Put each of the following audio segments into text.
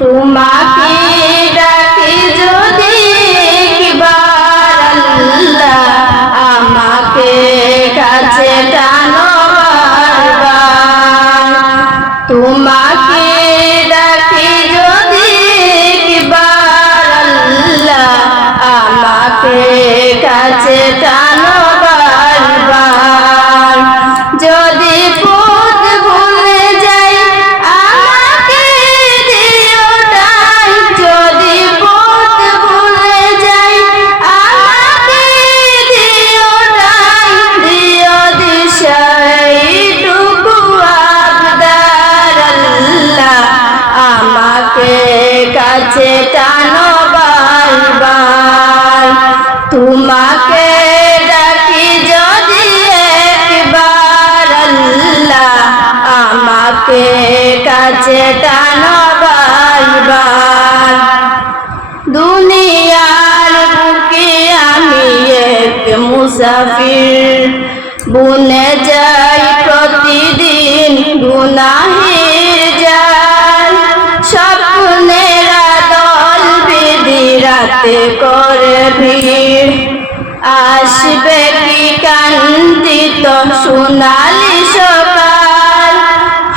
তোমাকে ডাকি যদি একবার আল্লাহ আমাকে কাছে টানো বারবার। তোমাকে ডাকি যদি একবার আল্লাহ আমাকে কাছে টানো বারবার। যদি পথ ভুলে যাই আমাকে দিও ঠাঁই। যদি পথ ভুলে যাই আমাকে দিও ঠাঁই। দিও দিশা এইটুকু আবদার আল্লাহ আমাকে কাছে টানো বারবার। তোমাকে ডাকি যদি একবার আল্লাহ আমাকে কাছে টানো বারবার। দুনিয়ার বুকে আমি এক মুসাফির, বুনে যাই প্রতিদিন গুনাহের জাল। স্বপ্নেরা দল বেঁধে রাতে করে ভিড়, আসবে কি কান্দিত সোনালি সকাল।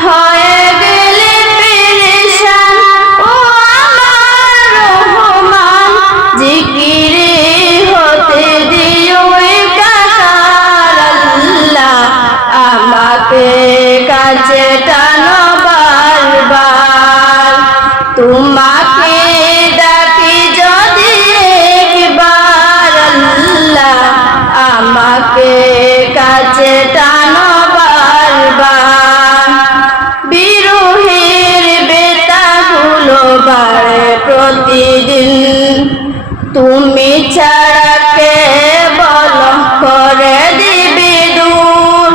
হয়ে গেলে পেরেশান ও আমার রহমান, জিকিরে হতে দিও একাকার আল্লাহ আমাকে কাছে টানো বারবার। তোমাকে ডাকি যদি একবার আল্লাহ আমাকে কাছে টানো বারবার। বিরহের বেতাগুলো বাড়ে প্রতিদিন, তুমি ছাড়া কে বলো করে দিবি দূর।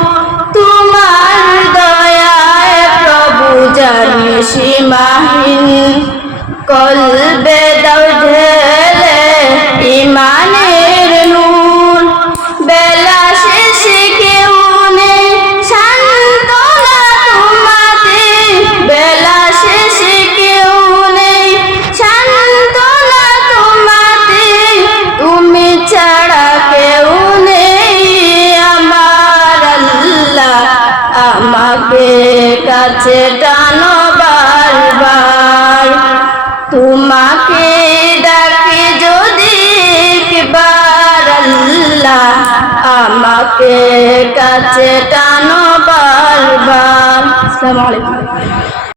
তোমার দয়ায় প্রভু জানি সীমাহীন, কলবে দাও ঢেলে ইমানের নূর। বেলা শেষে কেউ নেই সান্ত্বনা তোমাতে, বেলা শেষে কেউ নেই সান্ত্বনা তোমাতে। তুমি ছাড়া কেউ নেই আমার আল্লাহ আমাকে কাছে টানো বারবার। তোমাকে ডাকি যদি একবার আল্লাহ আমাকে কাছে টানো বারবার। আসসালামু আলাইকুম।